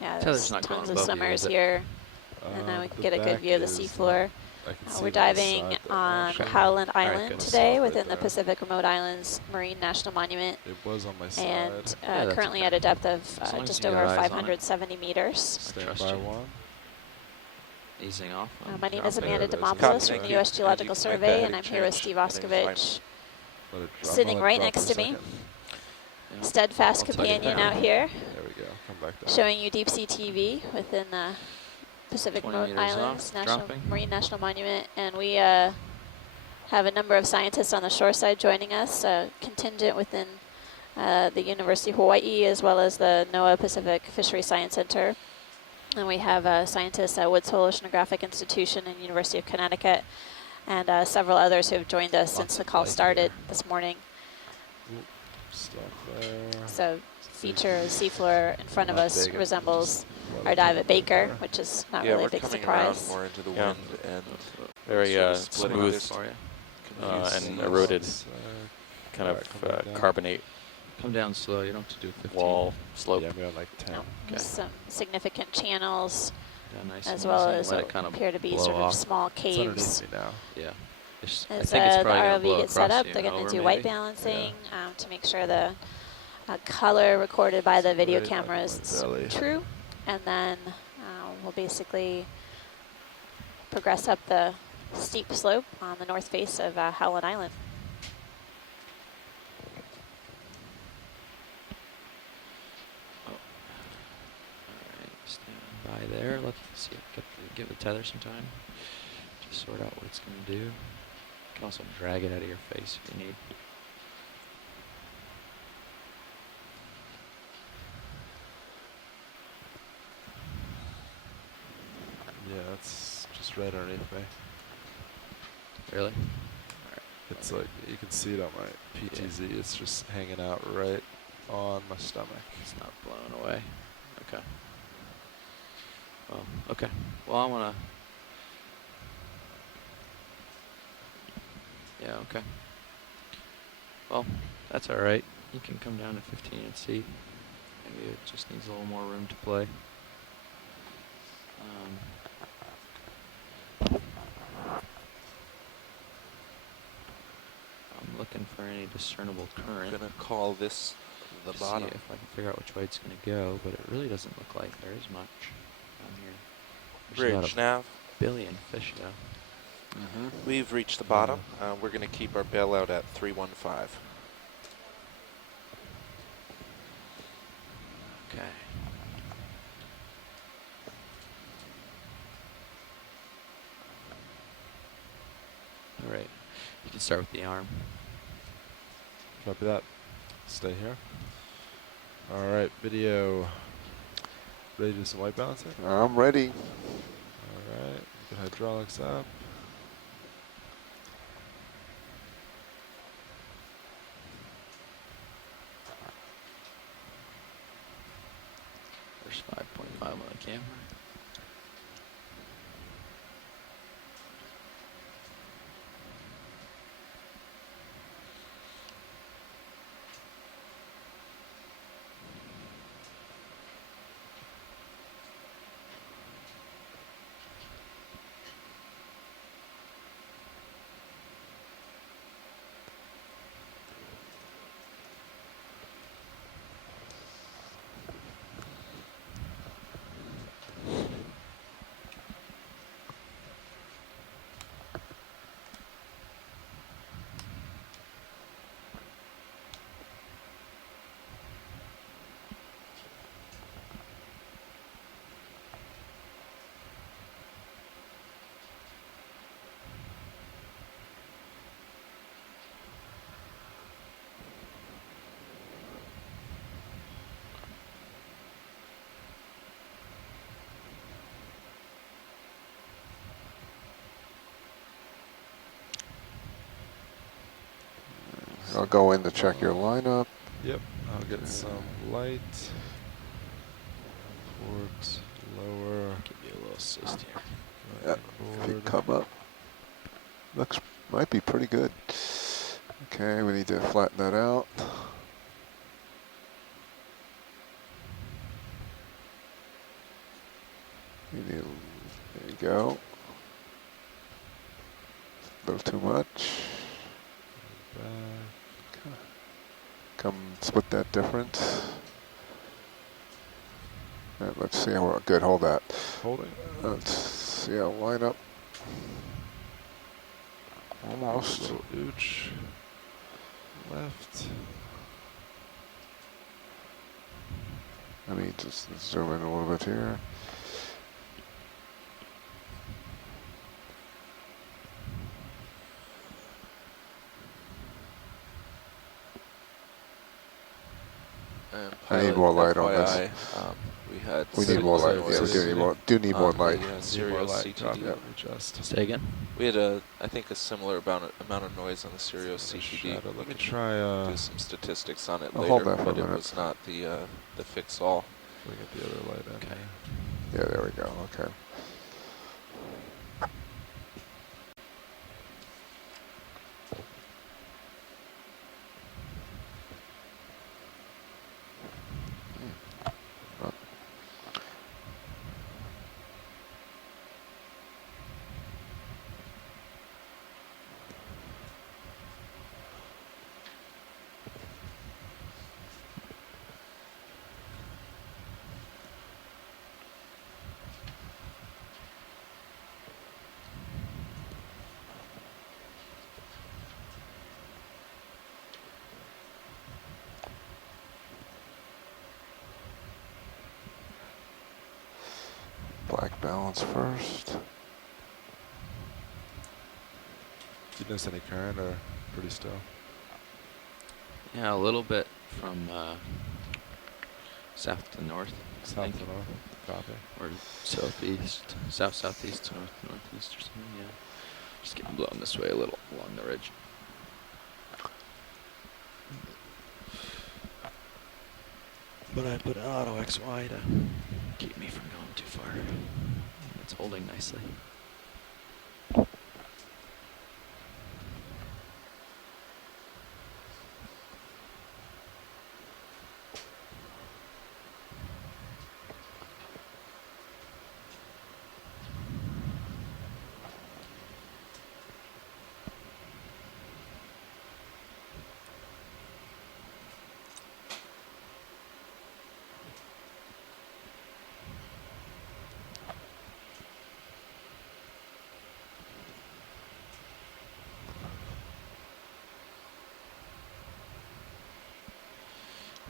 Yeah, Tether's there's not going tons of above you, swimmers is it? here, and then we can get a good view of the seafloor. We're diving on Howland Island today within the Pacific Remote Islands Marine National Monument. It was on my side. And Yeah, currently okay. at a depth of As long as just you got over eyes on it. 570 meters. Stand by one. Easing off. My name is Amanda There it is. Demopoulos from Thank the you. U.S. Geological Survey, and I'm here with Steve Oskovich, sitting right next to me. Yeah. Steadfast I'll take companion that. out here, There we go. Come back down. showing you deep sea TV within the Pacific 20 Remote meters Islands off, National dropping. Marine National Monument, and we have a number of scientists on the shoreside joining us, contingent within the University of Hawaii as well as the NOAA Pacific Fisheries Science Center. And we have scientists at Woods Hole Oceanographic Institution and University of Connecticut, and several others who have joined us since the call started this morning. Stop there. So feature seafloor in front of us resembles our dive at Baker, which is not really a big surprise. More into the wind and very sort of splitting smooth this. and eroded kind of carbonate Come down slow. You don't have to do 15. wall slope. Yeah, we have like 10. No, Okay. some significant channels, Yeah, nice as and well easy. as Let what it kind of appear to be blow sort of off. small It's caves. underneath me now. Yeah. I As think it's the probably gonna ROV blow gets set across up, you they're and going to over do white maybe. balancing to make sure the color recorded by the video Right up camera my is belly. true. And then we'll basically progress up the steep slope on the north face of Howland Island. Alright, stand by there. Let's see, give the tether some time to sort out what it's going to do. You can also drag it out of your face if you need. Yeah, it's just right underneath me. Really? It's like, you can see it on my PTZ. It's just hanging out right on my stomach. It's not blown away. Okay. Well, okay. Well, I want to... Yeah, okay. Well, that's all right. You can come down to 15 and see. Maybe it just needs a little more room to play. I'm looking for any discernible current. I'm gonna call this the to bottom. see if I can figure out which way it's going to go, but it really doesn't look like there is much down here. There's about Bridge a nav. billion fish though. We've reached the bottom. We're gonna keep our bailout at 315. Okay. All right. You can start with the arm. Copy that. Stay here. All right, video. Ready to do some white balancing? I'm ready. All right, get hydraulics up. There's 5.5 on the camera. I'll go in to check your lineup. Yep, I'll get some light. Port, lower. Give you a little assist here. Yeah, if you come up. Might be pretty good. Okay, we need to flatten that out. There you go. A little too much. Back. Come split that difference. All right, let's see how good. Hold that. Holding. Let's see how line up. Almost. Little ooch. Left. Let me just zoom in a little bit here. And I need pilot more light on this. FYI, We need more light. Yeah, we do need more light. Serial Copy CTD. that. Adjust. Say again? We had I think a similar amount of noise on the serial CTD. Shadow. Let me We can try. do some statistics on it I'll later, hold that for a but it minute. was not the fix-all. We get the other light in. Okay. Yeah, there we go. Okay. Black balance first. Did you notice any current or pretty still? Yeah, a little bit from south to north. I South think. to north. Copy. Or southeast, southeast to northeast or something, yeah. Just getting blown this way a little along the ridge. But I put auto XY to keep me from going too far. It's holding nicely.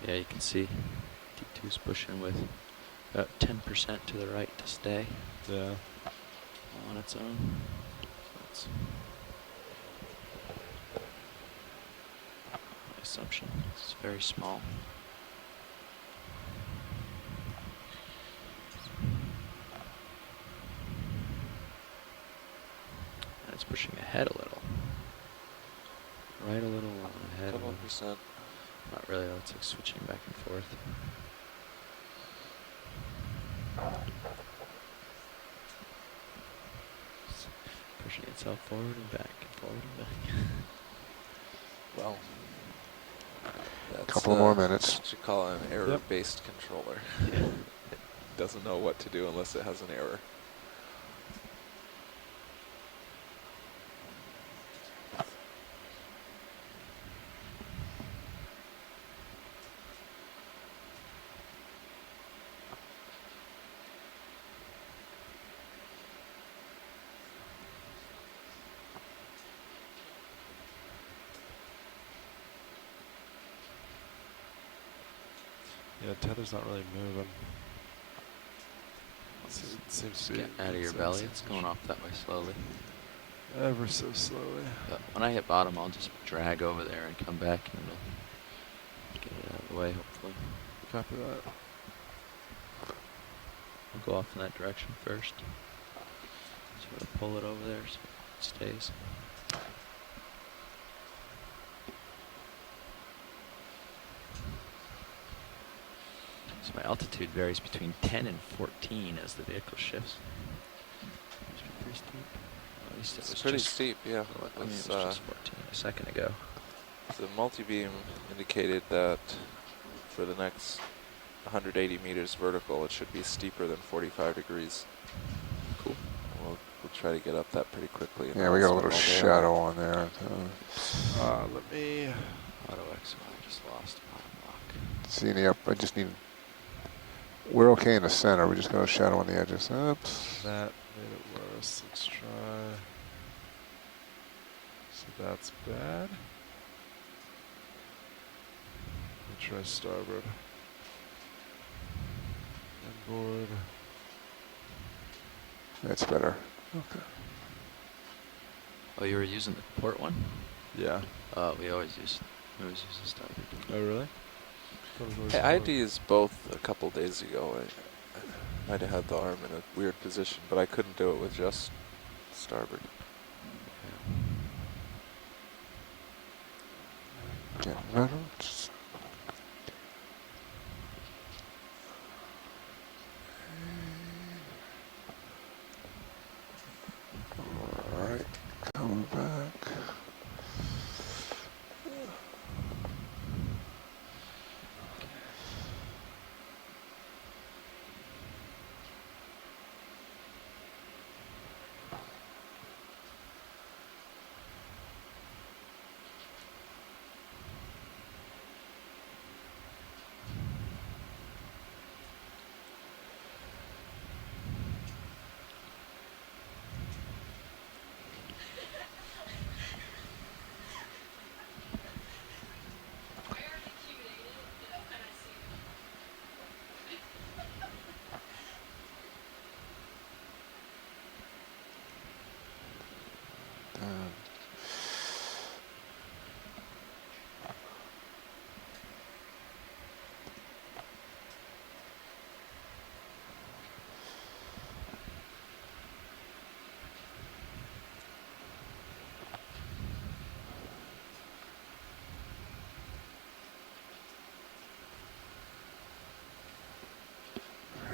Yeah, you can see D2's pushing with about 10% to the right to stay Yeah. on its own. So that's my assumption. It's very small. And it's pushing ahead a little. Right a little ahead. Couple percent. Not really, though. It's like switching back and forth. It's pushing itself forward and back and forward and back. Well, that's Couple more minutes. what you call an error-based controller. Yeah. It doesn't know what to do unless it has an error. Yeah, tether's not really moving. It seems to be Getting out of your belly. It's going off that way slowly. ever so slowly. But when I hit bottom, I'll just drag over there and come back, and it'll get it out of the way, hopefully. Copy that. I'll go off in that direction first. Sort of pull it over there so it stays. So my altitude varies between 10 and 14 as the vehicle shifts. Must be pretty steep. At least it It's was pretty just steep, yeah. I mean, it was just 14 a second ago. The multi-beam indicated that for the next 180 meters vertical. It should be steeper than 45 degrees. Cool. We'll try to get up that pretty quickly. And Yeah, we got a swim little all day on shadow on there. Let me Auto XY just lost bottom lock. See any up? I just need. We're okay in the center. We just got a shadow on the edges. Oops. that made it worse. Let's try. So that's bad. Let's try starboard. Inboard. That's better. Okay. Oh, you were using the port one? Yeah. We always use the starboard. Oh, really? Thought it was always Hey, I had forward. to use both a couple days ago. I might have had the arm in a weird position, but I couldn't do it with just starboard. Get better. Just all right. Coming back.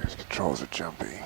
His controls are jumpy.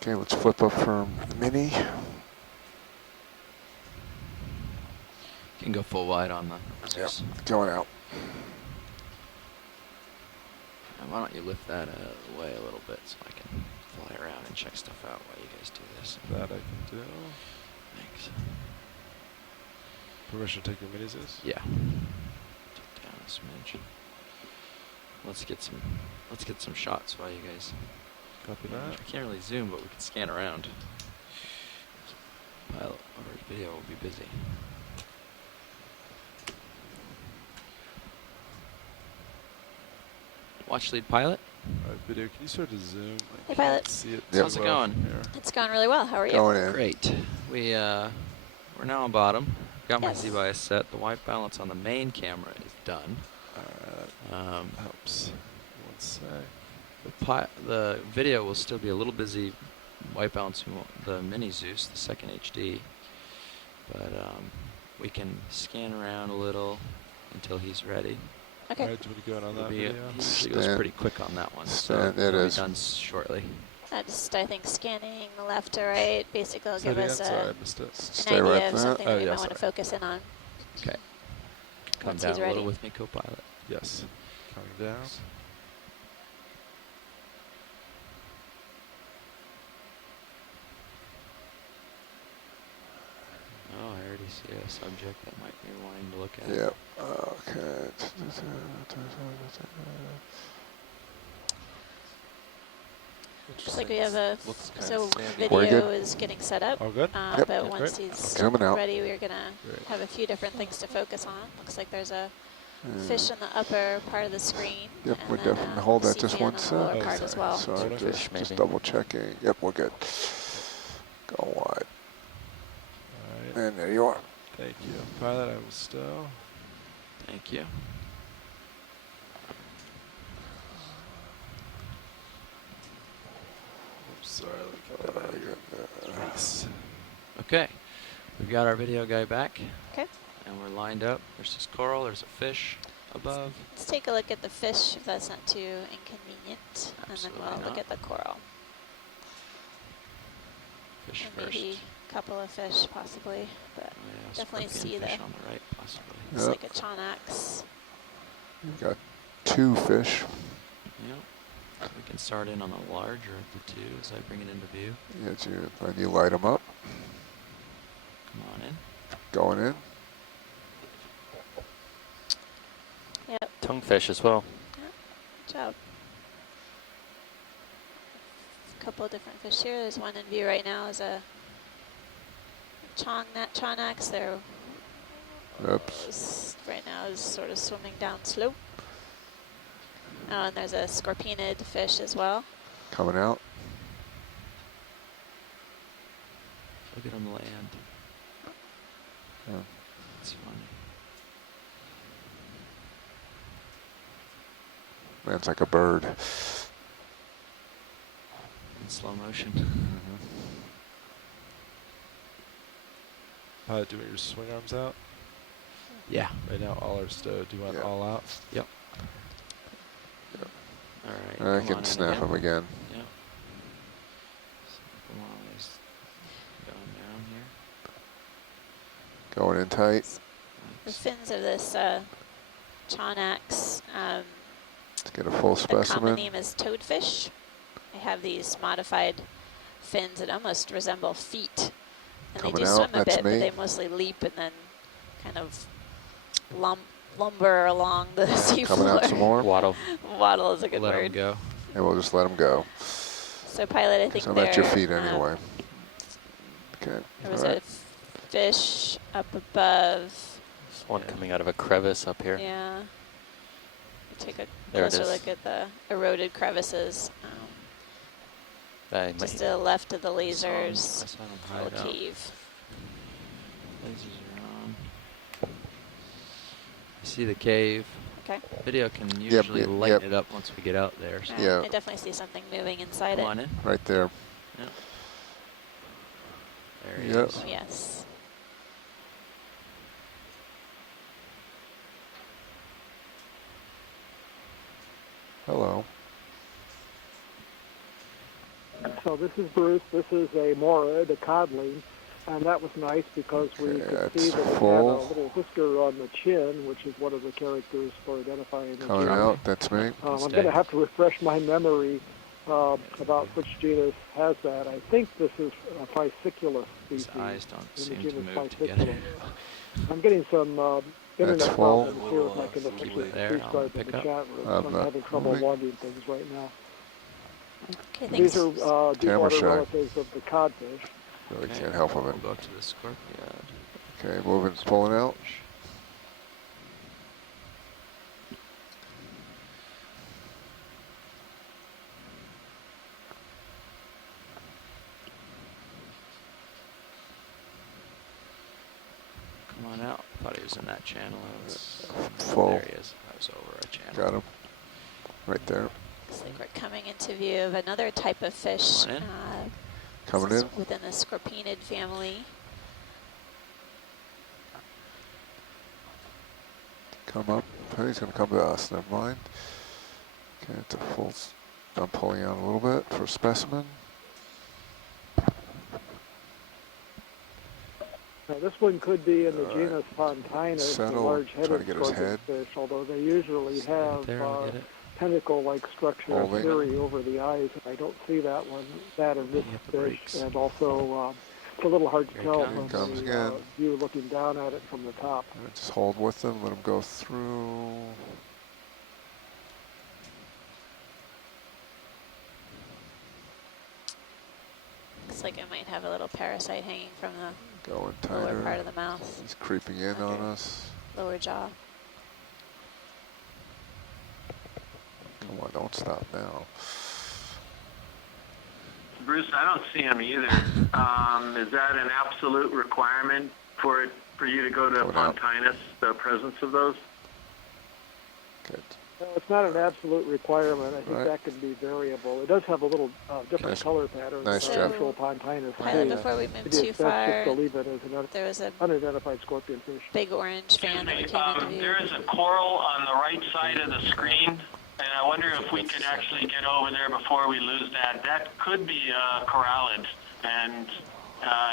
Okay, let's flip up for Mini. You can go full wide on the Zeus. Going out. And why don't you lift that away a little bit so I can fly around and check stuff out while you guys do this. That I can do. Thanks. Permission to take your mini Zeus? Yeah. Tick down a smidge. Let's get some shots while you guys. Copy that. I can't really zoom, but we can scan around. Pilot or video will be busy. Watch lead pilot. Alright, video, can you sort of zoom? I Hey, can't pilot. see it Yep. too How's it well going? from here. It's gone really well. How are you? Going in. Great. We're now on bottom. Got my Yes. Z-bias set. The white balance on the main camera is done. Alright, helps. One sec. The video will still be a little busy white balancing the mini Zeus, the second HD, but we can scan around a little until he's ready. Okay. Alright, do you want to go in on that He video? usually goes Stand- pretty quick on that one, so stand- it it'll be is. done shortly. I think scanning left to right basically will Say it give again, us sorry, I a, missed it. an Stay idea right of there. something that Oh, you yeah, might want to sorry. focus in on. Okay. Come Once down he's a little ready. with me, co-pilot. Yes. Coming down. Oh, I already see a subject that might be wanting to look at. Yep. Okay. Looks like we have a, Looks kinda so sandy. We're video good. is getting set up. All good? Yep. But Yep. once Great. he's Zooming out. ready, we're gonna Great. have a few different things to focus on. Looks like there's a Yeah. fish in the upper part of the screen. Yep, and we're then definitely hold that sea just fan one on the sec. lower Oh, part as sorry. well. Sorry, Holding. Fish, just maybe. double checking. Yep, we're good. Go wide. All right. And there you are. Thank you. Pilot, I will stow. Thank you. Oops, sorry. Let me get that out of here. Nice. Okay, we've got our video guy back. Okay. And we're lined up. There's this coral, there's a fish above. Let's take a look at the fish if that's not too inconvenient. And Absolutely then we'll look not. at the coral. Fish And first. maybe a couple of fish possibly, but Oh, yeah, definitely scorpion see fish the- on the right, possibly. it's Yep. like a chonax. You've got 2 fish. Yep. We can start in on the larger of the 2 as I bring it into view. And you light them up. Come on in. Going in. Yep, Tonguefish as well. good job. A couple of different fish here. There's one in view right now is a chonax. They're Oops. right now is sort of swimming down slope. Oh, and there's a scorpionid fish as well. Coming out. Look at him land. Yeah. That's funny. Lands like a bird. In slow motion. Pilot, do you want your swing arms out? Yeah. Right now, all are stowed. Do you want Yeah. all out? Yep. All right. I come on can in snap again. them again. Yep. Come on, is going down here. Going in tight. The Nice. fins of this chonax, Let's get a full the common specimen. name is toadfish. They have these modified fins that almost resemble feet. And Coming they do out, swim a that's bit, me. but they mostly leap and then kind of lumber along the seafloor. Coming out some more. Waddle. Waddle is a good Let him word. go. And we'll just let them go. So pilot, I think Because I'm at your they're, feet anyway. Okay. There was All a right. fish up above. There's one Yeah. coming out of a crevice up here. Yeah. Take a There it closer is. look at the eroded crevices. I might- Just to the left of the I saw him lasers. hide out. Cave. Lasers are on. I see the cave. Okay. Video can usually yep, lighten yep. it up once we get out there. So Yeah. I definitely see something moving inside come it. on in. Right there. Yep. There he Yep. is. Oh, yes. Hello. So this is Bruce. This is a Mora, the codling, and that was nice because we Okay, could that's see that it had a full. little whisker on the chin, which is one of the characters for identifying the Coming genus. out. That's me. I'm Stay. going to have to refresh my memory about which genus has that. I think this is a Physiculus His species. eyes don't in the seem to genus move together. Physiculus. I'm getting some internet That's full. problems here with my Keep connection. it there, Please I'll type in pick the up. chat room. I'm I'm not having trouble moving. logging things right now. Okay, thanks. These are deep Camera water shy. relatives of the codfish. Really Okay, can't help with we'll it. go to the scorpion. Okay, moving, pulling out. Come on out. I thought he was in that channel. I was, Full. There he is. I was over a channel. Got him. Right there. Looks like we're coming into view of another type of fish. Come on in. Coming this in. is within the scorpionid family. Come up. He's going to come to us. Never mind. Okay, it's a full. I'm pulling out a little bit for a specimen. Now this one could be in the All right. genus Fontinus, the Settle. Try to large-headed get his head. fish, although they usually Stay right have there, I'll get it. pentacle-like structure of Holding. cirri over the eyes, and I don't see that in this Hit the fish. brakes. And also, it's a little hard to Here he tell comes. from Comes the again. view looking down at it from the top. Just hold with them. Let them go through. Looks like it might have a little parasite hanging from the Going lower part tighter. of the mouth, He's creeping in on us. lower jaw. Come on, don't stop now. Bruce, I don't see them either. Is that an absolute requirement for you to go to Going out. Pontinus, the presence of those? Good. No, it's not an absolute requirement. I think Right. that can be variable. It does have a little different Nice- color pattern nice than job. actual Pontinus. Pilot, too. before we move It'd be too best just far, to leave it as an there was a unidentified scorpion fish. big orange fan that we came into view. There is a coral on the right side of the screen, and I wonder if we could actually get over there before we lose that. That could be corallid, and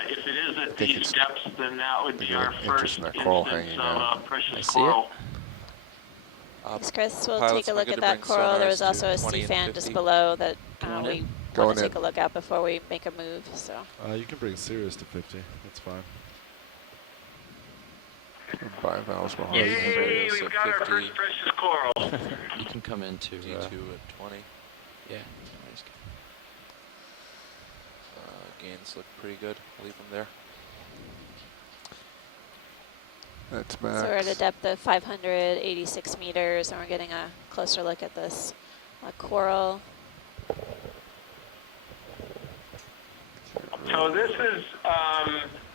if it is at think these it's depths, then that would be our really first interesting, that coral instance hanging of down. a precious I see coral. Thanks, Chris. We'll Pilots, take a am I look good at to that bring coral. There was sonars also to a 20 sea and fan just 50? below that Going we in? want Going to take in. a look at before we make a move. So You can bring Sirius to 50. That's fine. Bivalves behind. you can bring Yay, us we've at got our 50. first precious coral. You can come into D2 at 20. yeah. Nice. Gains look pretty good. Leave them there. That's So we're at a max. depth of 586 meters, and we're getting a closer look at this coral. So this is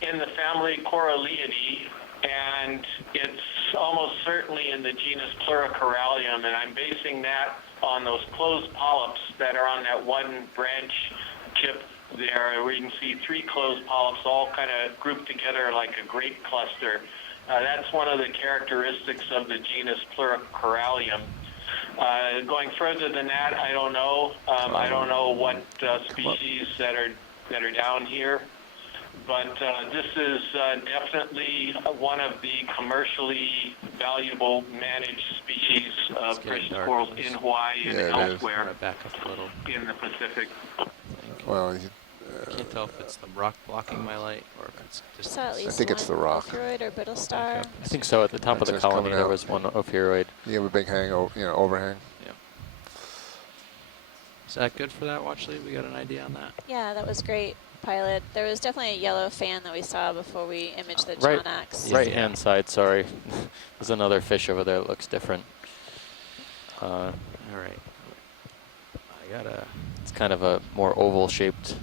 in the family Coralliidae, and it's almost certainly in the genus Pleurocorallium, and I'm basing that on those closed polyps that are on that one branch tip there, where you can see 3 closed polyps all kind of grouped together like a grape cluster. That's one of the characteristics of the genus Pleurocorallium. Going further than that, I don't know. I don't know what species that are down here, but this is definitely one of the commercially valuable managed species of It's getting precious dark. corals in Hawaii and Yeah, it is. I'm elsewhere gonna back up a little. in the Pacific. Well, I can't tell if it's the rock blocking my light or if it's just. Saw at least think it's the one rock. ophiuroid or brittle star. I think so. At the top of the That's just colony, coming there out. was one Ophioid. you have a big overhang. Yeah. Is that good for that watch lead? We got an idea on that? Yeah, that was great, pilot. There was definitely a yellow fan that we saw before we imaged the Right. John Axe. Yeah. Right hand side, sorry. There's another fish over there that looks different. All right. I gotta. It's kind of a more oval shaped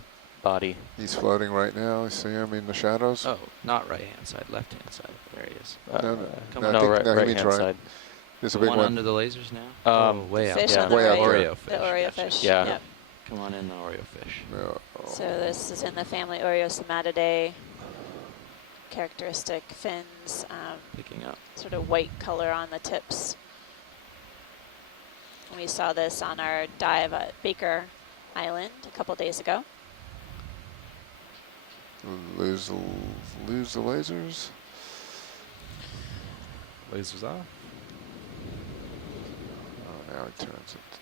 body. He's floating right now. You see him in the shadows? Oh, not right hand side, left hand side. There he is. No, Come no, on. I No, think- right, no, he right means hand right. side. There's a The big one one. under the lasers now? Um, way out Fish there. on the Way out right, there. Oreo fish. the Oreo Gotcha. fish. Yeah. Yep. Come on in, the Oreo fish. No. So this is in the family Oreosomatidae. Characteristic fins, Picking up. sort of white color on the tips. We saw this on our dive at Baker Island a couple days ago. Lose the lasers. Lasers off. Oh, now he turns it.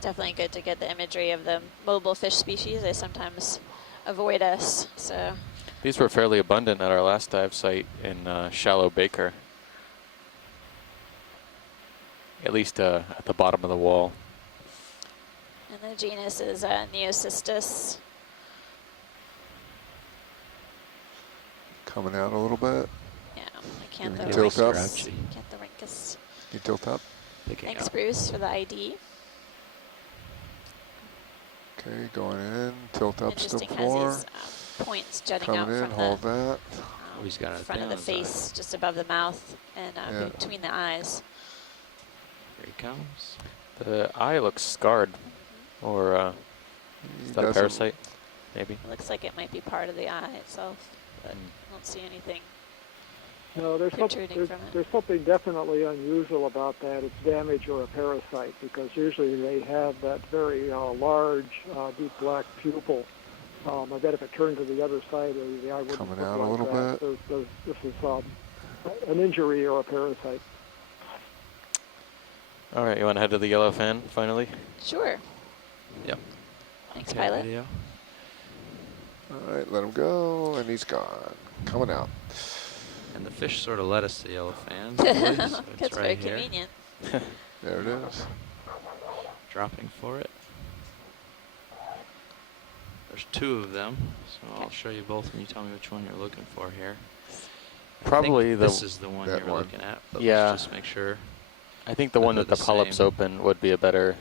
Definitely good to get the imagery of the mobile fish species. They sometimes avoid us, so These were fairly abundant at our last dive site in Shallow Baker. At least at the bottom of the wall. and the genus is Neocystis. Coming out a little bit. Yeah, Give me Acantha a tilt up. Grouchy. Acantharhynchus. You tilt up. Picking Thanks, up. Bruce, for the ID. Okay, going in. Tilt up still Interesting, has 4. these points jutting Coming out in. from Hold the that. Oh, he's got a front thing of the on his eye. face, just above the mouth, and Yeah. between the eyes. Here he comes. The eye looks scarred. Or He is that a doesn't- parasite? Maybe. It looks like it might be part of the eye itself, but I don't see anything. No, Protruding from it. there's something definitely unusual about that. It's damage or a parasite, because usually they have that very large, deep black pupil. I bet if it turned to the other side, the eye wouldn't Coming look out a like little that. This is an injury or a parasite. All right, you want to head to the yellow fan finally? Sure. Yep. Thanks, Okay, pilot. video. All right, let him go, and he's gone. Coming out. And the fish sort of led us to yellow fans. I believe, so it's That's very right here. convenient. There it is. Dropping for it. There's 2 of them, so I'll Okay. show you both and you tell me which one you're looking for here. I Probably think this is the one that you're one. looking at, but Yeah. let's just make sure. I think the That one they're with the the polyps same. open would be a better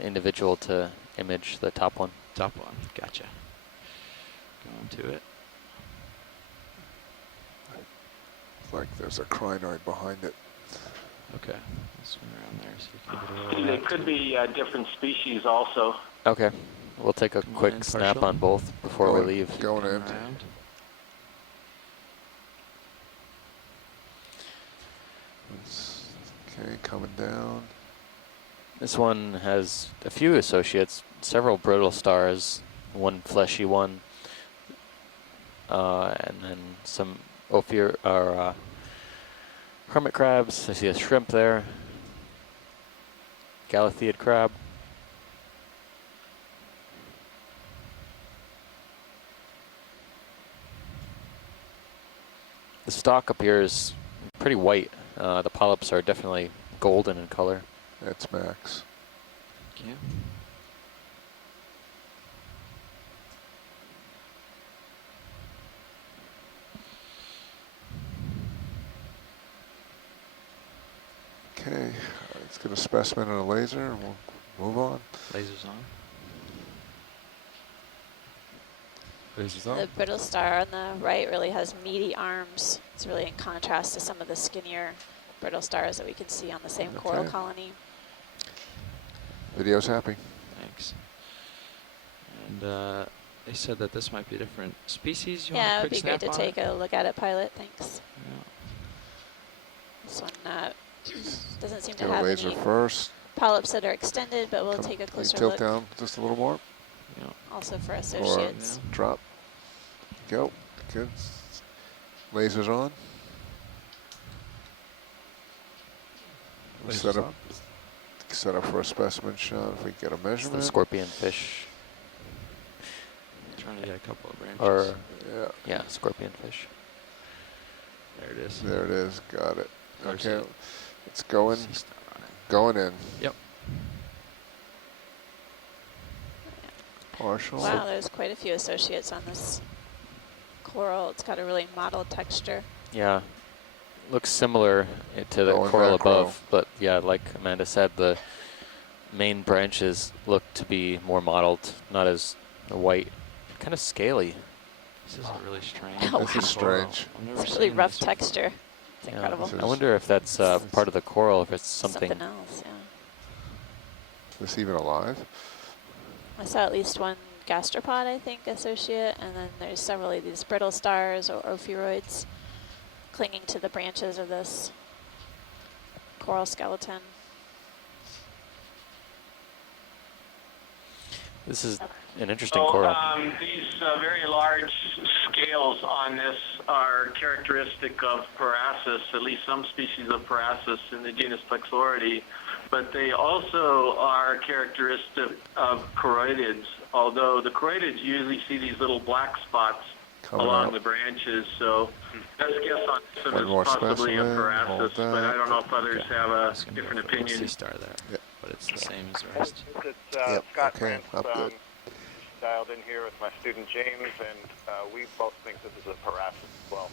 individual to image the top one. Top one, gotcha. Going to it. It's like there's a crinoid behind it. Okay, let's swing around there so you can get a little They left. could be different species also. Okay. We'll take a Come on quick in, snap partial. on both before we Going- leave. Going Come in. around. Okay, coming down. This one has a few associates, several brittle stars, one fleshy one, and then some hermit crabs. I see a shrimp there, Galatheid crab. The stalk appears pretty white. The polyps are definitely golden in color. That's Max. Thank you. Okay, let's get a specimen and a laser and we'll move on. Lasers on. Lasers The on. brittle star on the right really has meaty arms. It's really in contrast to some of the skinnier brittle stars that we can see on the same coral Okay. colony. Video's happy. Thanks. And they said that this might be a different species. You Yeah, want it a would quick be great snap to on take it? a look at it, pilot. Thanks. Yeah. This one doesn't seem to Get a have laser any first. polyps that are extended, but we'll Come- take a can you closer tilt look. down just a little more. Yeah. Also for Or associates. drop. Go. Good. Lasers on. Lasers Set up, on. set up for a specimen shot if we get a It's the measurement. scorpion fish, Trying to get a couple of branches. or Yeah, yeah, scorpion fish. There it is. there it is. Got it. Where's Okay, it? it's going, Sea star on it. going in. Yep. Partial. Wow, there's quite a few associates on this coral. It's got a really mottled texture. Yeah, looks similar to the Going coral back row. above, but yeah, like Amanda said, the main branches look to be more mottled, not as white, kind of scaly. This is a really strange. Oh, This is coral. strange. I've never It's really seen rough this before. texture. It's Yeah, incredible. This I wonder if that's part of the coral, if it's Something something. else, yeah. Is this even alive? I saw at least one gastropod, I think, associate, and then there's several of these brittle stars or ophiuroids clinging to the branches of this coral skeleton. This is an interesting So coral. these very large scales on this are characteristic of Parasus, at least some species of Parasus in the genus Plexoridae, but they also are characteristic of choroidids, although the choroidids usually see these little black spots Coming along out. the branches, so best guess on this One one more is possibly a specimen, Parasus, hold but I that. don't know if others Okay. have a It's gonna be different a little opinion. Sea star there, Yep. but it's the same as the rest. It's Yep, Scott okay, Rance, up good. dialed in here with my student James, and we both think this is a Parasus as well,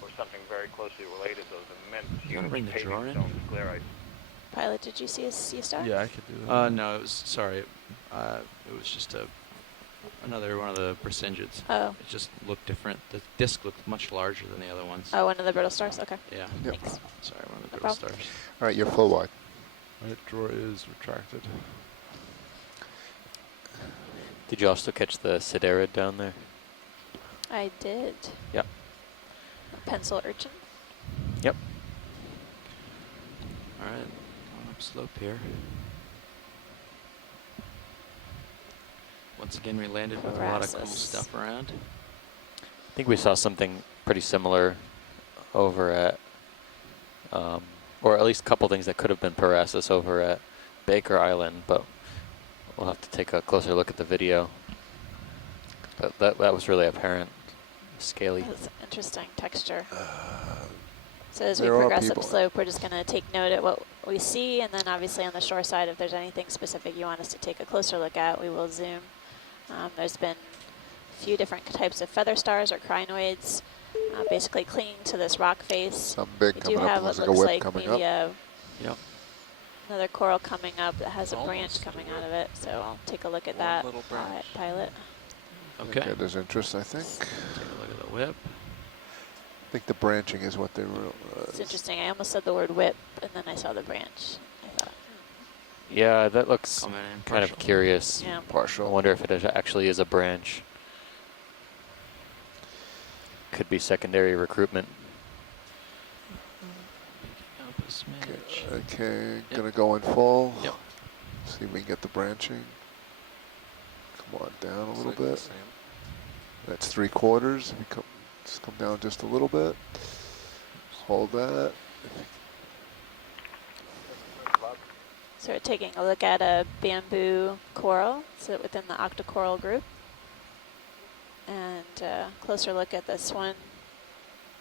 or something very closely related. Those immense, You wanna bring the paving drawer in? stones, sclerites. Pilot, did you see a sea star? Yeah, I could do that. No, it was sorry. It was just another one of the Persingids. Oh. It just looked different. The disc looked much larger than the other ones. Oh, one of the brittle stars? Okay. Yeah. Yep. Thanks. Sorry, one of the No brittle problem. stars. All right, your flow wide. Right, drawer is retracted. Did you also catch the siderid down there? I did. Yep. A pencil urchin. Yep. All right, going up slope here. Once again, we landed with a lot of cool Parasus. stuff around. I think we saw something pretty similar over at, or at least a couple things that could have been Parasus over at Baker Island, but we'll have to take a closer look at the video. But that was really apparent, scaly. That's interesting texture. So as we there are progress people- upslope, we're just going to take note at what we see, and then obviously on the shore side, if there's anything specific you want us to take a closer look at, we will zoom. There's been a few different types of feather stars or crinoids, basically clinging to this rock face. Something big We coming do up. have It what looks like a looks whip like coming maybe up. Yep. another coral coming up that has a branch Almost a coming whip. out of it. So I'll take a look at One that. little All right, branch. pilot. Okay. Okay, there's interest, I think. Take a look at the whip. I think the branching is what they were. It's interesting. I almost said the word whip, and then I saw the branch. I thought, Yeah, that looks Coming in kind of partial. curious. yeah. I Partial. wonder if it actually is a branch. Could be secondary recruitment. Picking up a smidge. Okay, Yep. gonna go in full. Yep. See if we can get the branching. Come on down a Looks little like the bit. same. That's 3/4. We come, just come down just a little bit. Hold that. So we're taking a look at a bamboo coral, so within the octocoral group. And closer look at this one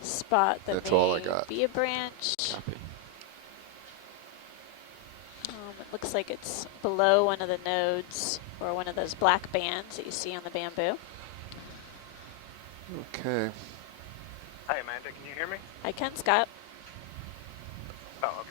spot that That's may all I got. be a branch. Copy. It looks like it's below one of the nodes or one of those black bands that you see on the bamboo. Okay. Hi, Amanda. Can you hear me? I can, Scott. Oh, okay.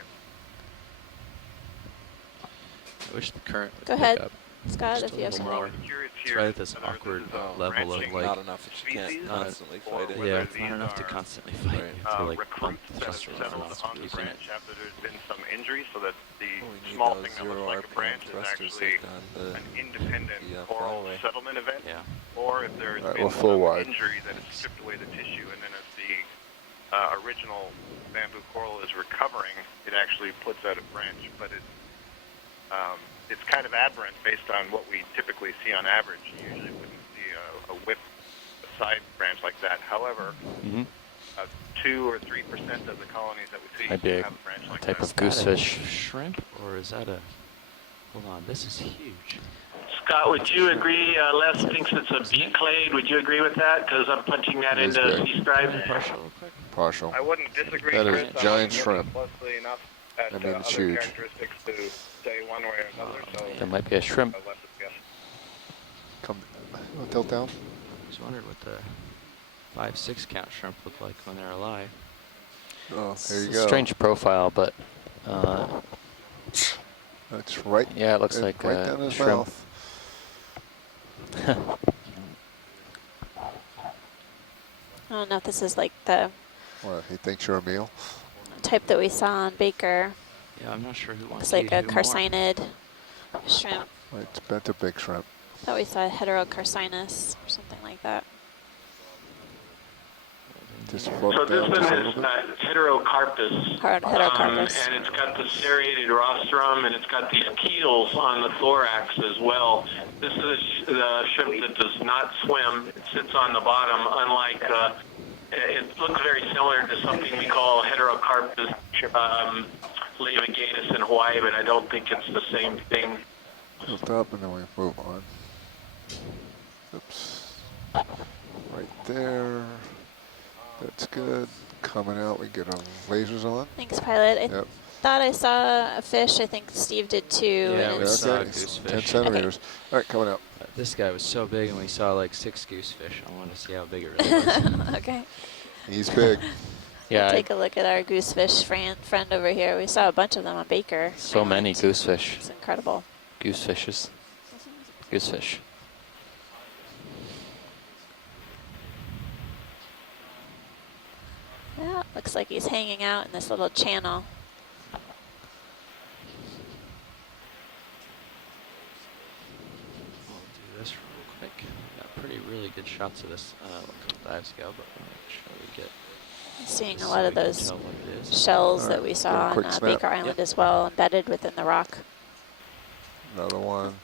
I wish the current would Go pick ahead, up. Scott, Just if a you have little something. more. Curious It's here right at this whether awkward this is a level of branching like, Not enough that you can't species, constantly or fight it. whether yeah, these not enough to are, constantly fight Right. you, to like bump recruits the that have thrusters settled and on the keeping it. branch after there's been some injury, so that the Oh, we need small those thing that looks 0 like a RPM branch is thrusters actually like on the an independent coral flyway. settlement event, Yeah. or if there's All right, been we're full some wide. injury that has stripped away the tissue, and then as the original bamboo coral is recovering, it actually puts out a branch, but it's kind of aberrant based on what we typically see on average. You usually wouldn't see a whip, a side branch like that. However, 2 or 3% of the colonies that we see Might be do a have a branch like type that. of goosefish. Shrimp, or is that a? Hold on, this is huge. Scott, would you agree, Les thinks it's a beak clade, would you agree with that? Because I'm punching that It is into big. sea stripe. Partial real quick. Partial. I wouldn't disagree, That is Chris. I giant wasn't shrimp. looking closely enough at I mean, it's other huge. characteristics to say one way or another. So There might be a shrimp. I'll let this guess. Come. Tilt down. Just wondered what the 5-6 count shrimp look like when they're alive. Oh, there you It's a go. strange profile, but That's right. yeah, it looks like right a down his shrimp. mouth. I don't know if this is like the What? He thinks you're a meal. type that we saw on Baker. Yeah, I'm not sure who Looks wants like to a eat who more. carcinid shrimp. It's bent a big shrimp. Thought we saw a heterocarcinus or something like that. Just So float this down one just a has little bit. heterocarpus. Heterocarpus. And it's got the serrated rostrum, and it's got these keels on the thorax as well. This is the shrimp that does not swim. It sits on the bottom, unlike, it looks very similar to something we call heterocarpus levigatus in Hawaii, but I don't think it's the same thing. Tilt up and then we move on. Oops. Right there. That's good. Coming out, we get our lasers on. Thanks, pilot. I Yep. thought I saw a fish. I think Steve did too. Yeah, and we it's- saw a Okay, it's 10 goosefish. centimeters. All right, coming out. This guy was so big, and we saw like 6 goosefish. I wanted to see how big it really was. okay. He's big. Yeah, Take a look at our goosefish friend over here. We saw a bunch of them on Baker. so many Island. goosefish. It's incredible. Goosefishes. Goosefish. Yeah, looks like he's hanging out in this little channel. We'll do this real quick. Got pretty really good shots of this a couple dives ago, but we'll make sure we get Seeing this a so lot we of can those tell what it is. shells All that right, we give saw it a on quick snap. Baker Island Yep. as well, embedded within the rock. Another one.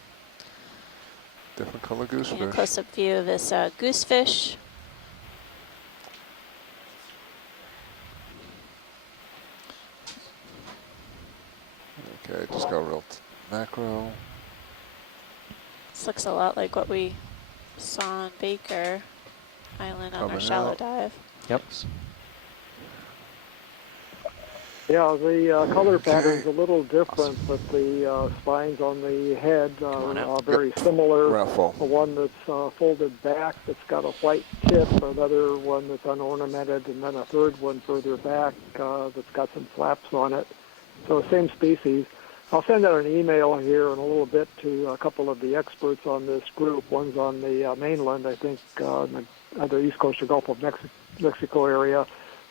Different color And a goosefish. close-up view of this goosefish. Okay, just got real macro. This looks a lot like what we saw on Baker Island on our Coming shallow out. dive. Yep. Yeah, the color Okay. pattern's a little different, but the spines on the head on are out. very similar. Raffle. The one that's folded back that's got a white tip, another one that's unornamented, and then a third one further back that's got some flaps on it. So same species. I'll send out an email here in a little bit to a couple of the experts on this group. One's on the mainland, I think, on the east coast of Gulf of Mexico area.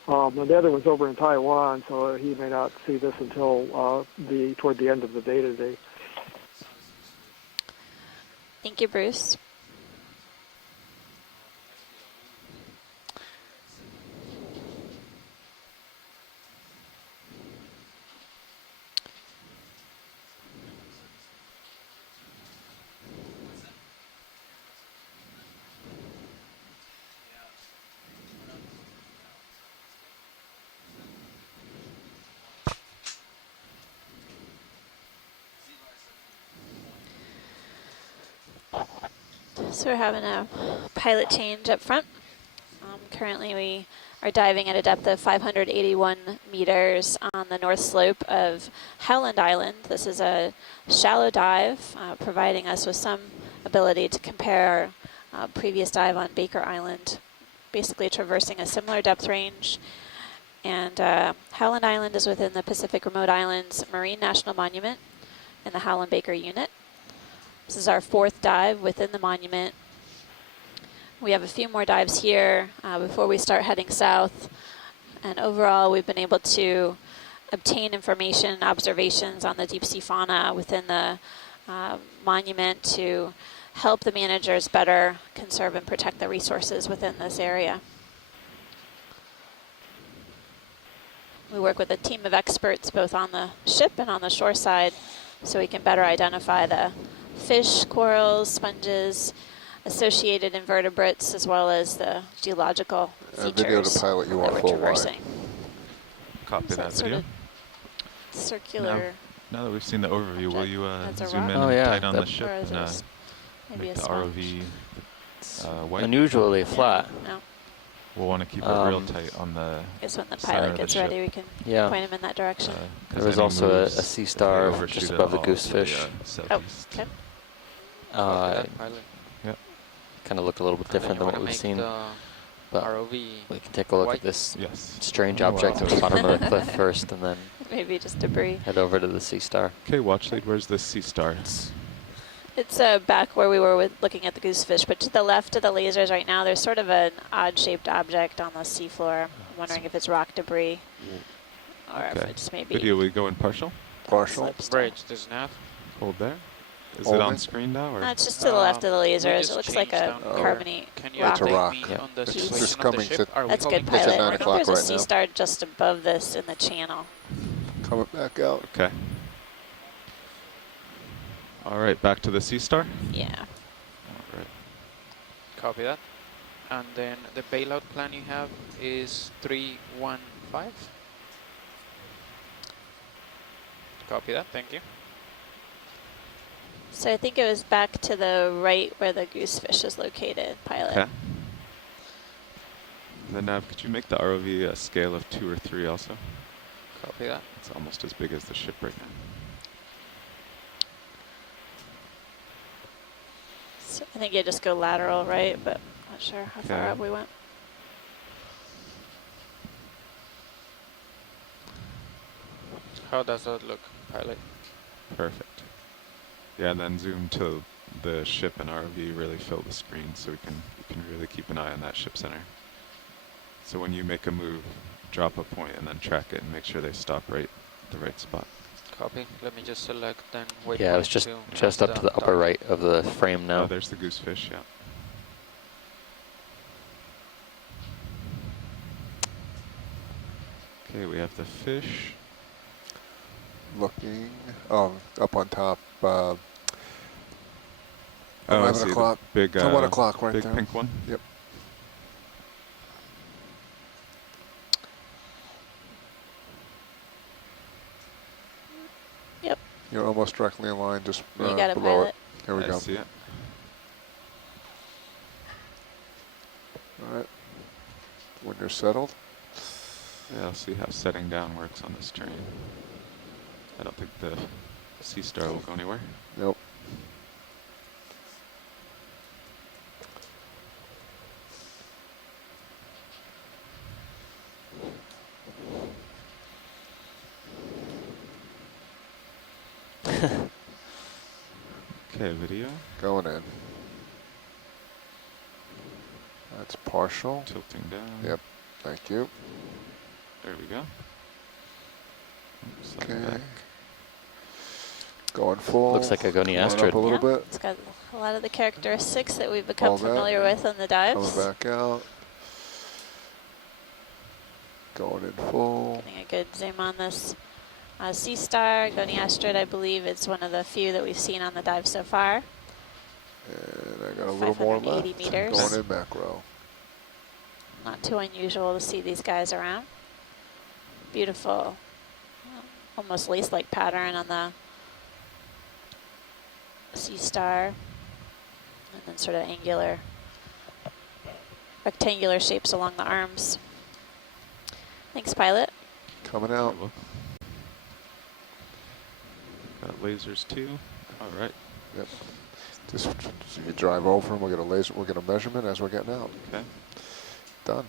And the other one's over in Taiwan, so he may not see this until toward the end of the day today. Thank you, Bruce. So we're having a pilot change up front. Currently we are diving at a depth of 581 meters on the north slope of Howland Island. This is a shallow dive, providing us with some ability to compare our previous dive on Baker Island, basically traversing a similar depth range. And Howland Island is within the Pacific Remote Islands Marine National Monument in the Howland-Baker unit. This is our fourth dive within the monument. We have a few more dives here before we start heading south. And overall, we've been able to obtain information and observations on the deep sea fauna within the monument to help the managers better conserve and protect the resources within this area. We work with a team of experts both on the ship and on the shore side so we can better identify the fish, corals, sponges, associated invertebrates, as well as the geological features video to pilot you that on we're full wide. traversing. Copy So that it's sort video. of circular. Now that we've seen the overview, will you That's a zoom in rock. and yeah, tight on that- the ship Or is and it just maybe make a the sponge? ROV white? Unusually Yeah, flat. No. We'll want to keep it real Um, tight on the I guess when the center pilot of the gets ship. ready, we can Yeah. point him in that direction. 'cause There was any also a moves, sea if they star overshoot just it above the all to goosefish. southeast. Okay. Kind of look a little bit different than what we've seen. But ROV we can take a look at white. this Yes. strange Oh, wow. object at the bottom of the cliff first, and then Maybe just debris. head over to the sea star. Okay, watch lead. Where's the sea star? It's back where we were with looking at the goosefish, but to the left of the lasers right now, there's sort of an odd-shaped object on the seafloor. I'm wondering if it's rock debris, or if Okay. it's maybe Video, we go in partial? Partial. slipstone. Bridge, the nav. Hold there. Is Hold it on it. screen now? Or? It's just to the left of the We lasers. just It looks like changed a down there. carbonate Can you rock. It's a update rock. me Yeah. on the It's situation just of the coming ship? to- Are we That's holding good, the It's at pilot. ship 9 I think o'clock there's a right sea now. star just above this in the channel. Coming back out. Okay. All right, back to the sea star. Yeah. All right. Copy that. And then the bailout plan you have is 315. Copy that, thank you. So I think it was back to the right where the goosefish is located, pilot. Okay. And then Nav, could you make the ROV a scale of 2 or 3 also? Copy that. It's almost as big as the ship right now. So I think you just go lateral, right? But not sure how far Okay. up we went. How does that look, pilot? Perfect. Yeah, and then zoom till the ship and ROV really fill the screen so you can really keep an eye on that ship center. So when you make a move, drop a point and then track it and make sure they stop right at the right spot. Copy. Let me just select then waypoint. Yeah, it was just to up to the upper target. right of the frame now. Oh, there's the goosefish, yeah. Okay, we have the fish. Looking. Oh, up on top. Oh, I 11 see the o'clock. big, It's 1 o'clock right big there. pink one. Yep. Yep. You're almost directly in line, just You got it, below pilot. it. Here we I go. see it. All right. When you're settled. Yeah, I'll see how setting down works on this terrain. I don't think the Sea Star will go anywhere. Nope. Okay, video. Going in. That's partial. Tilting down. Yep. Thank you. There we go. Slide Okay. back. Going full. Looks like a Goni Coming Astrid. up a little Yeah, bit. it's got a lot of the characteristics that we've become All that. familiar with on the dives. Coming back out. Going in full. Getting a good zoom on this Sea Star. Goni Astrid, I believe, is one of the few that we've seen on the dive so far. And I got a little more 580 left. meters. Going in macro. Not too unusual to see these guys around. Beautiful, almost lace-like pattern on the Sea Star. And then sort of angular, rectangular shapes along the arms. Thanks, pilot. Coming out. Got lasers too. All right. Yep. Just so you drive over and we'll get a laser. We'll get a measurement as we're getting out. Okay. Done.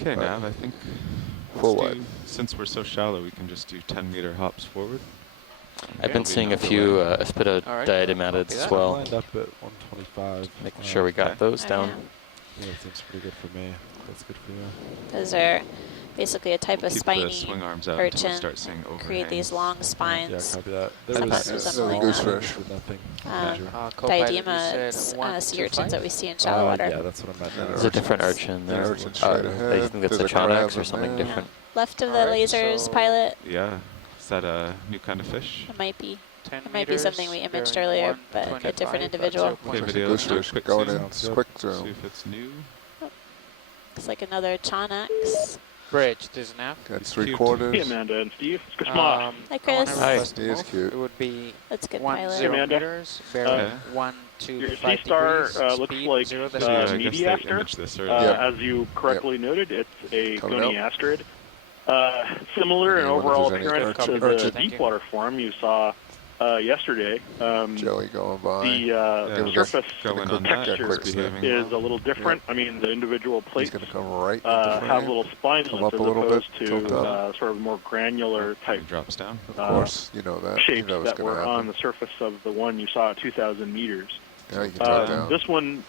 Okay, Nav, I think Full let's wide. do, since we're so shallow, we can just do 10-meter hops forward. I've been seeing a few Aspida diadematids as well. Lined up at 125. Making sure we got those down. Yeah, that seems pretty good for me. That's good for you. Those are basically a type of Keep spiny the swing arms out until we urchin. start seeing Create these long spines. Yeah, copy that. There Sometimes was resembling goosefish. with nothing. diadema sea urchins that we see in shallow water. Yeah, that's what I meant. There's a different urchin there. urchin straight ahead. I think that's There's a a crab Chonax or in something there. different. Left of the Alright, lasers, so- pilot. Yeah. Is that a new kind of fish? It might be. 10 It might be something we meters, imaged bearing earlier, but a 125 different at individual. 0.6. Okay, Looks like a video. Let's do a goosefish. quick Going zoom. in. Quick See zoom. if it's new. Looks like another Chonax. Bridge, this nav. Got He's cute. 3/4. Hey, Amanda and Steve. It's Chris Moss. Hi, Chris. Hi. He is cute. It would be That's good, 10 pilot. Amanda. meters, bearing Okay. 125 Your Sea-Star degrees, looks speed like 0 Yeah, decimal. I guess they Mediaster. imaged this earlier. Yeah. As you correctly noted, it's a Coming Goni out. Astrid. Similar in Anyone, if overall there's any appearance to urchin- the urchin. Thank you. deepwater form you saw yesterday. Jelly going by. The surface Going quick on that, texture quick it's snip. behaving is well. a little different. I mean, the individual He's plates going to come right into have frame. little spinelets Come up as a little bit, opposed tilt to up. sort of more granular It type drops down. Of course, you know that. You shapes know what's that going were to on happen. the surface of the one you saw at 2,000 meters. Yeah, you can talk down. This one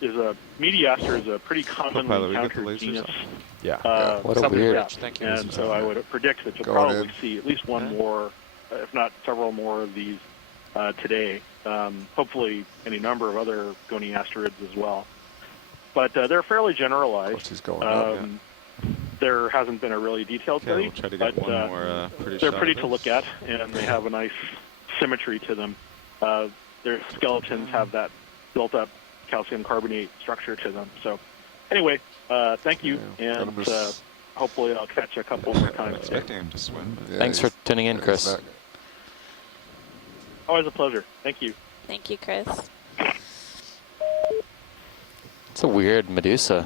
is a Mediaster is a pretty commonly Pilot, we got the encountered lasers genus. off. Yeah. What a Something weird- bridge, thank you. And so I would predict that you'll Going probably in. see at least one Okay. more, if not several more of these today. Hopefully any number of other Goni Asterids as well. But they're fairly generalized. Plus he's going up. There hasn't been a really detailed Okay, study, we'll try to but get one more pretty they're shot pretty of to look this. at, and they have a nice symmetry to them. Their skeletons have that built-up calcium carbonate structure to them. So anyway, thank you, Yeah, and just- hopefully I'll catch a couple more I'm times. expecting him to swim. But Yeah, Thanks for tuning in, he's Chris. not- Always a pleasure. Thank you. Thank you, Chris. It's a weird Medusa.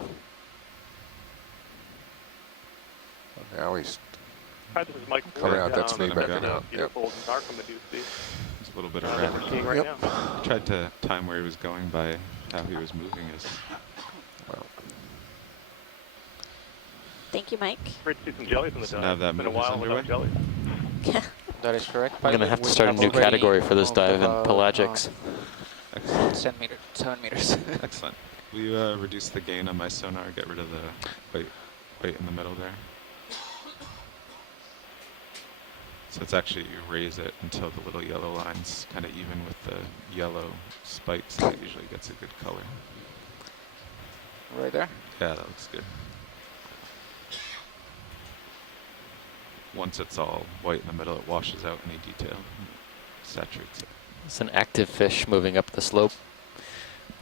Now he's Hi, this is Mike. coming out. That's me Let him backing go. out. Yep. Beautiful Narcommedusa there's a little bit of that we're red. seeing right Yep. now. I tried to time where he was going by how he was moving his. Well, Thank you, Mike. Great to see some jellies in the So dive. now that It's been a move is while without underway? jellies. That is correct. I'm going to have to start a new category for this dive in pelagics. Excellent. 7 meters. Excellent. Will you reduce the gain on my sonar? Get rid of the weight in the middle there. So it's actually, you raise it until the little yellow line's kind of even with the yellow spikes. That usually gets a good color. Right there. Yeah, that looks good. Once it's all white in the middle, it washes out any detail, saturates it. It's an active fish moving up the slope.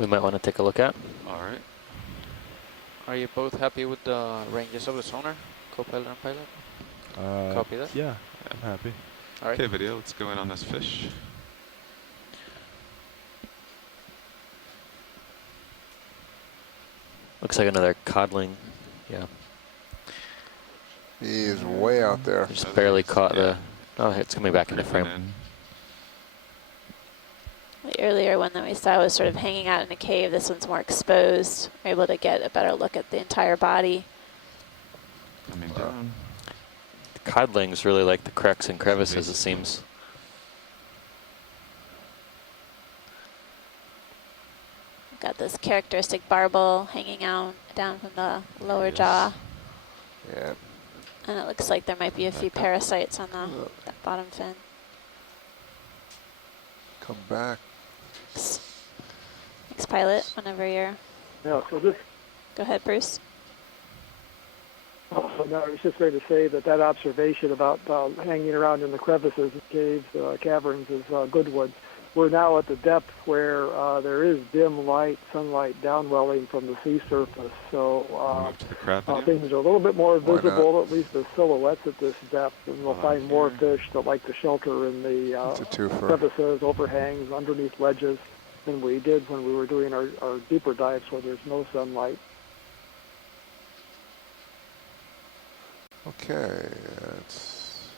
We might want to take a look at. All right. Are you both happy with the ranges of the sonar, co-pilot and pilot? Copy that. Yeah, I'm happy. All right. Okay, video, let's go in on this fish. Looks like another codling. Yeah. He is way out there. Just barely caught the. Oh, it's coming back into frame. The earlier one that we saw was sort of hanging out in a cave. This one's more exposed. We're able to get a better look at the entire body. Coming down. The codlings really like the cracks and crevices, it seems. Got this characteristic barbel hanging out down from the lower jaw. Yeah. And it looks like there might be a few parasites on the that bottom fin. Come back. Thanks, pilot, whenever you're... Yeah, so this... Go ahead, Bruce. Oh, no, I was just going to say that that observation about hanging around in the crevices, caves, caverns is a good one. We're now at the depth where there is dim light, sunlight downwelling from the sea surface. So things are a little bit more visible, at least the silhouettes at this depth, and we'll find more fish that like to shelter in the crevices, overhangs, underneath ledges than we did when we were doing our deeper dives where there's no sunlight. Okay, it's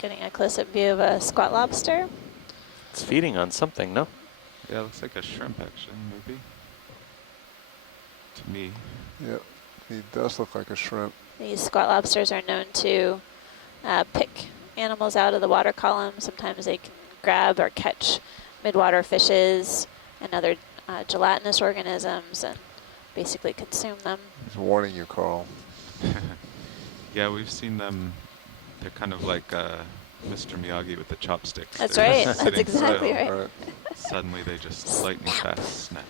Getting a close-up view of a squat lobster. It's feeding on something, no? Yeah, it looks like a shrimp actually, maybe. To me. Yep, he does look like a shrimp. These squat lobsters are known to pick animals out of the water column. Sometimes they can grab or catch midwater fishes and other gelatinous organisms and basically consume them. He's warning you, Carl. Yeah, we've seen them. They're kind of like Mr. Miyagi with the chopsticks. That's They're right. just That's sitting exactly still. right. Suddenly they just lightning fast snap.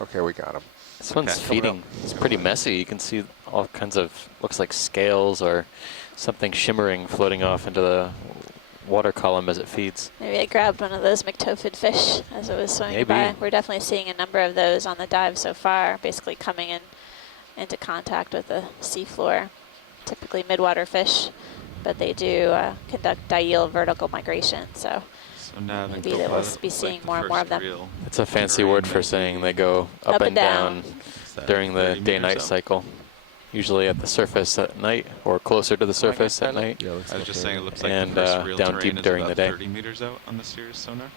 Okay, we got him. This one's feeding. It's pretty messy. You can see all kinds of, looks like scales or something shimmering floating off into the water column as it feeds. Maybe I grabbed one of those McTophid fish as it was swimming by. We're definitely seeing a number of those on the dive so far, basically coming into contact with the seafloor. Typically midwater fish, but they do conduct diel vertical migration, so now maybe that we'll be seeing more and more of them. It's a fancy word for saying they go up and down during the day-night cycle. Usually at the surface at night, or closer to the surface at night. Yeah, I was just saying it looks like and the first real down terrain deep is during about the day. 30 meters out on the Sirius sonar.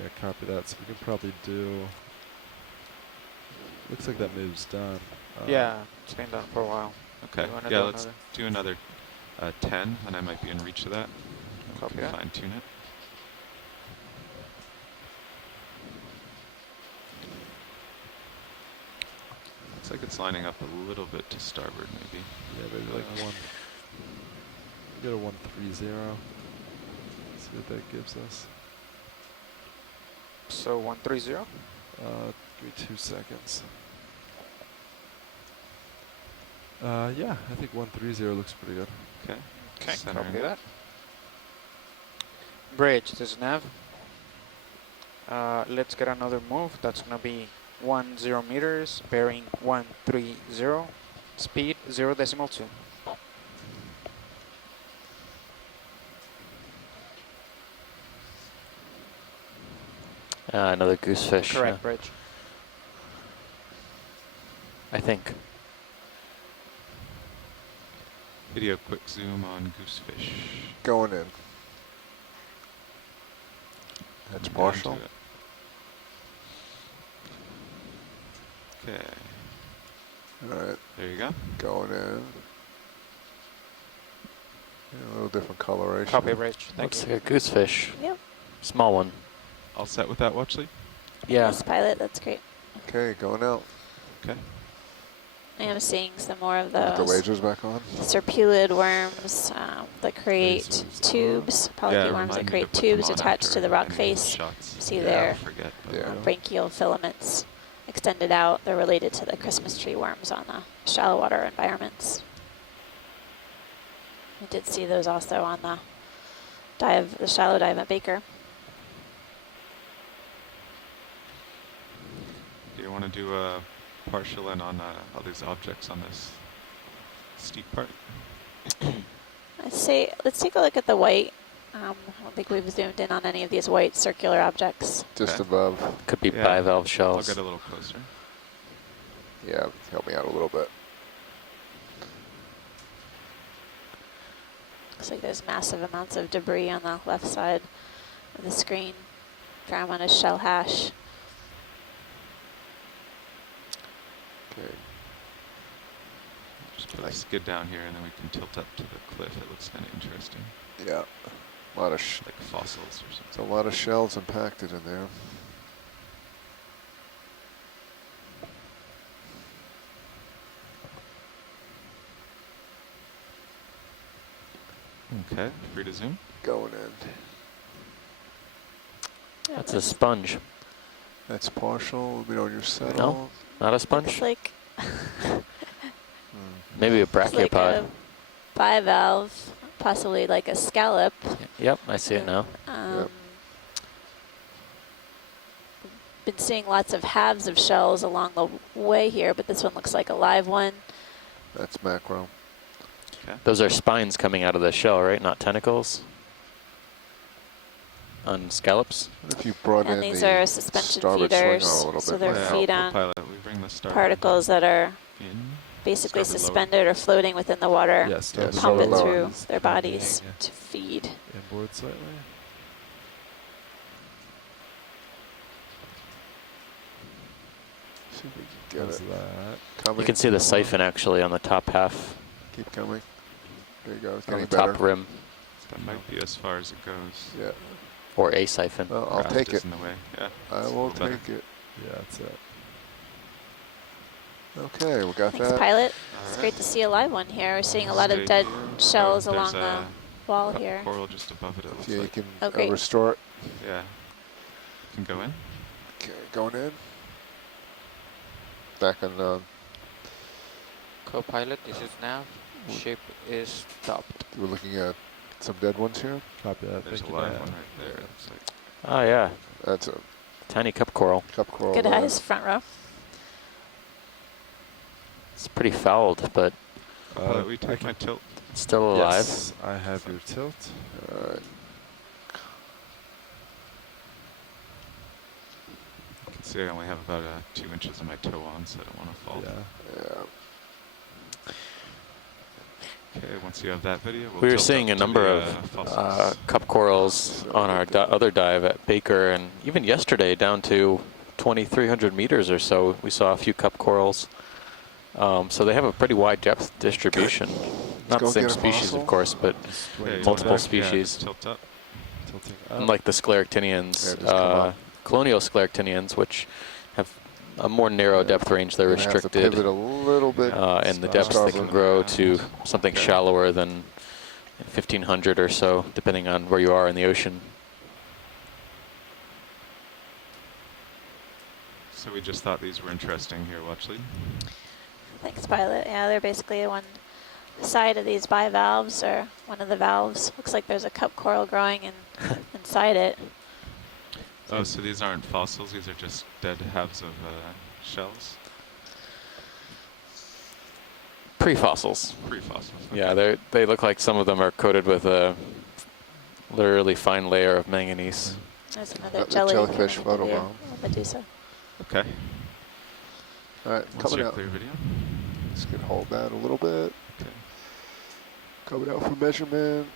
Yeah, copy that. So we can probably do... Looks like that move's done. Yeah, it's been done for a while. Okay, yeah, let's do another 10, and I might be in reach of that. Copy We can that. fine-tune it. Looks like it's lining up a little bit to starboard, maybe. Yeah, maybe like one. Get a 130. See what that gives us. So 130? Give me 2 seconds. Yeah, I think 130 looks pretty good. Okay. Okay, Centering copy it. that. Bridge, this is nav. Let's get another move. That's gonna be 10 meters, bearing 130, speed 0.2. Another goosefish. Correct, Bridge. I think. Video quick zoom on goosefish. Going in. That's partial. Okay. All right. There you go. Going in. Yeah, a little different coloration. Copy, Bridge. Thank Looks you. like a goosefish. Yep. Small one. All set with that, Watchley? Yeah. Yes, pilot, that's great. Okay, going out. Okay. I am seeing some more of Put the those lasers back on. serpulid worms that create tubes, polychaete worms that create tubes attached to the rock face. See their branchial filaments extended out. They're related to the Christmas tree worms on the shallow water environments. I did see those also on the dive, the shallow dive at Baker. Do you want to do a partial in on all these objects on this steep part? I'd say let's take a look at the white I don't think we've zoomed in on any of these white circular objects. Just Okay. above. Could be Yeah. bivalve I'll shells. get a little closer. Yeah, help me out a little bit. Looks like there's massive amounts of debris on the left side of the screen from on a shell hash. Okay. Just put a skid down here, and then we can tilt up to the cliff. It looks kind of interesting, Yeah. A lot of like fossils or something. it's a lot of shells impacted in there. Okay, free to zoom. Going in. That's a sponge. That's partial. We don't use settle. Not a sponge? Looks like Maybe a it's like brachiopod. a bivalve, possibly like a scallop. Yep, I see it now. Yep. Been seeing lots of halves of shells along the way here, but this one looks like a live one. That's macro. Those are spines coming out of the shell, right? Not tentacles? On scallops? What if you brought And in these the are suspension starboard swing feeders, on a little so bit? they're Yeah, feed on Pilot, we bring the starboard particles that are in. basically Starboard lower. suspended or floating within the water. Yes, Yeah, Pump it starboard lower. through Is their kind of bodies being, to feed. inboard slightly. See if we can get How's it. that? Coming. You can see the siphon actually on the top half, Keep coming. There you go. It's on getting the better. top rim, That might be as far as it goes. Yeah. or a siphon. Well, I'll Raft take is it. in the way. Yeah. I will Better. take it. Yeah, that's it. Okay, we got Thanks, that. pilot. All It's right. great to see a live one here. We're seeing a lot of Stay dead here. shells Oh, along there's the a wall cup here. coral just above it. It looks Yeah, you like. can Oh, great. restore it. Yeah. Can go in. Okay, going in. Back on. Co-pilot, this is nav. Ship is stopped. We're looking at some dead ones here. Copy that. There's a Thank you, live Dan. one right there. It looks like. Oh yeah, That's a tiny cup coral. cup coral. Good there. eyes, front row. It's pretty fouled, but Pilot, we I take can- my tilt. it's still alive. Yes, I have your tilt. All right. You can see I only have about 2 inches of my toe on, so I don't want to fall. Yeah. Yeah. Okay, once you have that video, we'll We were tilt seeing up a to number the, of fossils. cup corals on our other dive at Baker, and even yesterday down to 2,300 meters or so, we saw a few cup corals. So they have a pretty wide depth distribution. Not go the same get a species, fossil. of course, but Okay, multiple yeah, species. just tilt up. Tilting up. unlike the Yeah, scleractinians, just come up. colonial scleractinians, which have a more narrow Yeah. depth range. They're Gonna have to restricted. pivot a little bit. And the depths they can Starboard. grow to something Okay. shallower than 1,500 or so, depending on where you are in the ocean. So we just thought these were interesting here, Watchley. Thanks, pilot. Yeah, they're basically one side of these bivalves, or one of the valves. Looks like there's a cup coral growing inside it. Oh, so these aren't fossils, these are just dead halves of shells? Pre-fossils. Pre-fossils. Yeah, okay. they look like some of them are coated with a literally fine layer of manganese. There's another Got the jelly jellyfish coming into view. photobomb. Medusa. Okay. All right, Once coming you have out. clear video. Just gonna hold that a little bit. Okay. Coming out for measurement.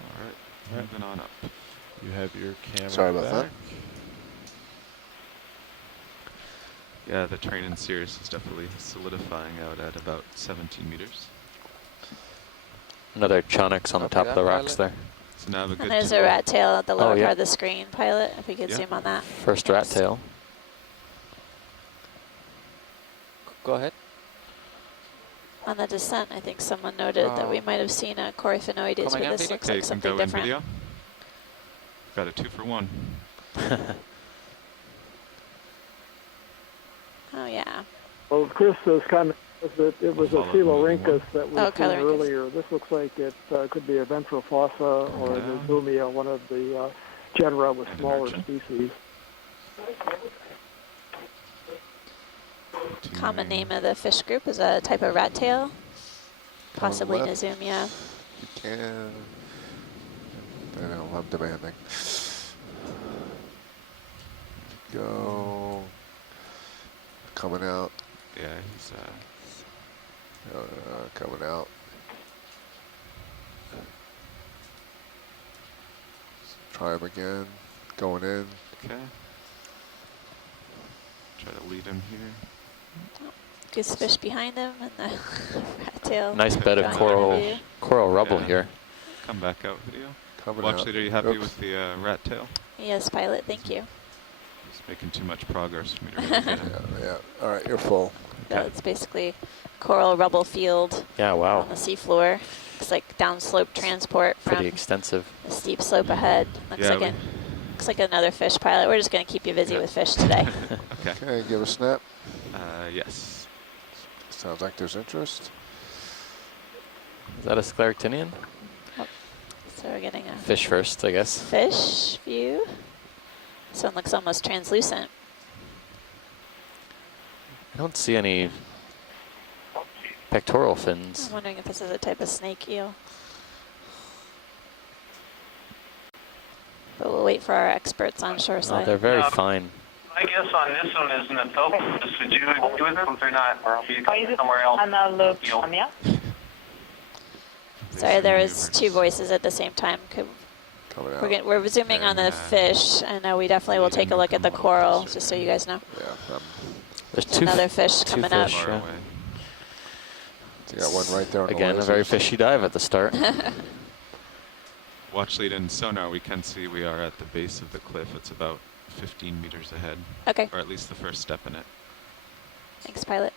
All right. Moving on up. You have your camera. Sorry about that. back. Yeah, the train in Sirius is definitely solidifying out at about 17 meters. Another chonyx on the Copy top of that, the rocks pilot. there. So now I have a good And there's a tilt. rat tail at the lower yeah. part of the screen, pilot, if we could Yeah. zoom on that. First rat Thanks. tail. Go ahead. On the descent, I think someone noted that we might have seen a Coryphaenoides, Come but again, this Peter? looks Okay, like you can something go in different. video. Got a 2-for-1. Oh, yeah. Well, Chris is kind of, it was a Follow the moving Coelorhynchus that we Oh, seen Coelorhynchus. earlier. This looks like it could be a ventrofossa or Yeah. the Zumia, one of the genera with And smaller emergent. species. Common name of the fish group is a type of rat tail, possibly left. Nazoom, yeah. You can. I know, I'm demanding. Go. Coming out. Yeah, he's Coming out. Try him again. Going in. okay. Try to lead him here. Goose fish behind him and the rat tail. Nice bed of drawing in view. coral rubble Yeah. here. Come back out, video. Coming Watch out. leader, are you happy Oops. with the rat tail? Yes, pilot, thank you. It's making too much progress for me to really get him. Yeah. All right, you're full. So it's basically coral rubble field Yeah, wow. on the seafloor. Looks like downslope transport from Pretty extensive. the steep slope ahead. Looks Yeah, looks like another fish, pilot. We're just going to keep you busy Yeah. with fish today. Okay. Okay, give a snap. Yes. Sounds like there's interest. Is that a scleractinian? So we're getting a Fish first, I guess. fish view. This one looks almost translucent. I don't see any pectoral fins. I'm wondering if this is a type of snake eel. But we'll wait for our experts on Oh, shoreside. they're very fine. I guess on this one is Nathopus. Would you agree with them or not? Or somewhere else? Sorry, there was two voices at the same time. Coming out. We're zooming on the fish, and we definitely will take a look at the coral, just so you guys know. Yeah. There's Another fish two coming up. fish, Far yeah. away. You got one right there on Again, the a very lasers. fishy dive at the start. Watch lead and sonar, we can see we are at the base of the cliff. It's about 15 meters ahead, Okay, or at least the first step in it. thanks, pilot.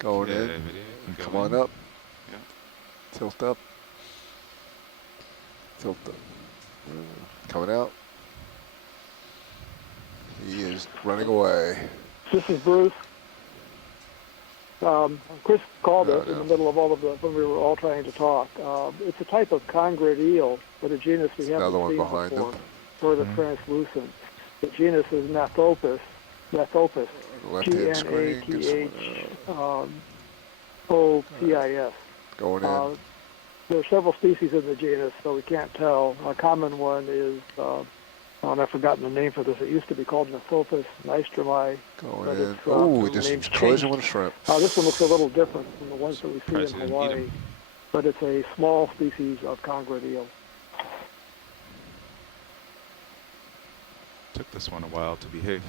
Going Yeah, in. video, you can go Come on in. up. Yeah. Tilt up. Tilt up. Coming out. He is running away. This is Bruce. Chris called No, us in no. the middle of all of the, when we were all trying to talk. It's a type of congrid eel, but a genus we haven't Another one seen behind before. him. Sort of translucent. The genus is Nathopus. Nathopus. Left-hand screen. Gives G-N-A-T-H-O-P-I-S. Going in. There are several species in the genus, so we can't tell. A common one is, I've forgotten the name for this. It used to be called Nathopus nystromi. Going but in. it's, Oh, the just name's collision changed. with a shrimp. This one looks a little different from the ones that we see Surprised in you didn't eat 'em. Hawaii, but it's a small species of congrid eel. Took this one a while to behave.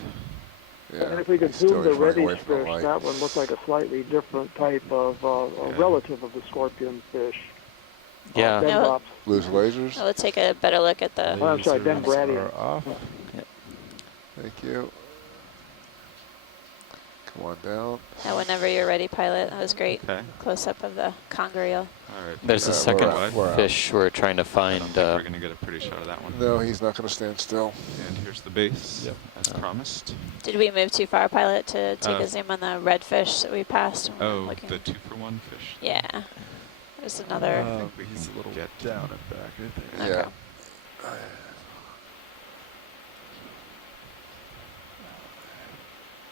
Yeah. And if we could he's still- zoom the he's running away reddish from the fish, light. that one looked like a slightly different type of a relative of the scorpion fish. Yeah. Dendrops. Lose lasers. Well, let's take a better look at the. I'm sorry, Lasers Dendrobium. are off. Thank you. Come on down. Whenever you're ready, pilot. That was great. Okay. Close up of the conger eel. All right. There's a we're second out, we're out. fish we're trying to I find. don't think we're going to get a pretty shot of that one. No, he's not going to stand still. And here's the base, Yep. as promised. Did we move too far, pilot, to take Uh, a zoom on the redfish that we passed? Oh, Looking- the 2-for-1 fish. Yeah. There's another. I think we He's can a little get down and back, I think. Yeah.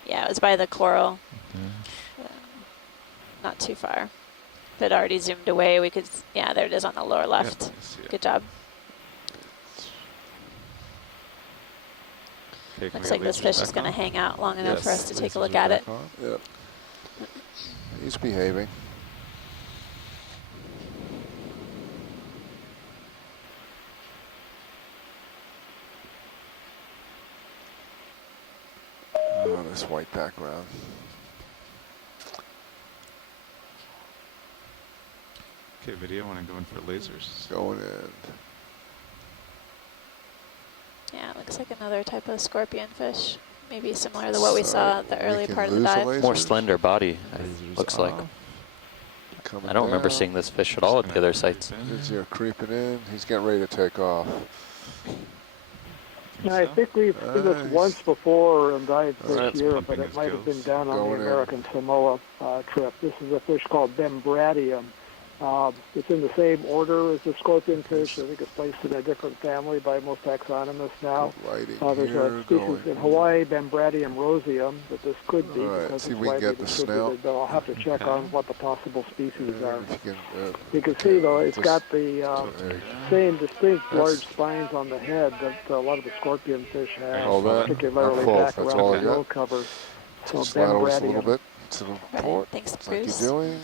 Yeah, it was by the coral. Not too far. If it already zoomed away, we could. Yeah, there it is on the lower left. Yep, I see it. Good job. Okay, can Looks we like get this lasers fish is back going to on? hang out long enough for us to take a Lasers look are at it. back on. Yep. He's behaving. Oh, this white background. Okay, video, want to go in for lasers. Going in. Yeah, it looks like another type of scorpion fish. Maybe similar to what we So saw at the we early can part of the lose the dive. laser. More slender body, Lasers looks like. off. Coming I don't remember down. seeing this fish at all at the other sites. He's here creeping in. He's getting ready to take off. I think we've seen this Nice. once before and dived Alright, this it's year, pumping but it his might have been gills. down on Going the in. American Samoa trip. This is a fish called Bembradium. It's in the same order as the scorpionfish. I think it's placed in a different family by most taxonomists now. Lighting There's here, a species in Hawaii, Bembradium roseum, that this could be All right, because see if it's we can widely get the snout. distributed, but I'll have to check on what the possible species are. If you can, You can see, though, it's just- got the there you go. same distinct That's- large spines on the head that a lot of the scorpionfish have, All that? particularly Full. back That's around all the I got. bill cover. So Slide over just a little Bembradium. bit to the Okay, port. thanks, Thank you, Bruce. Joey.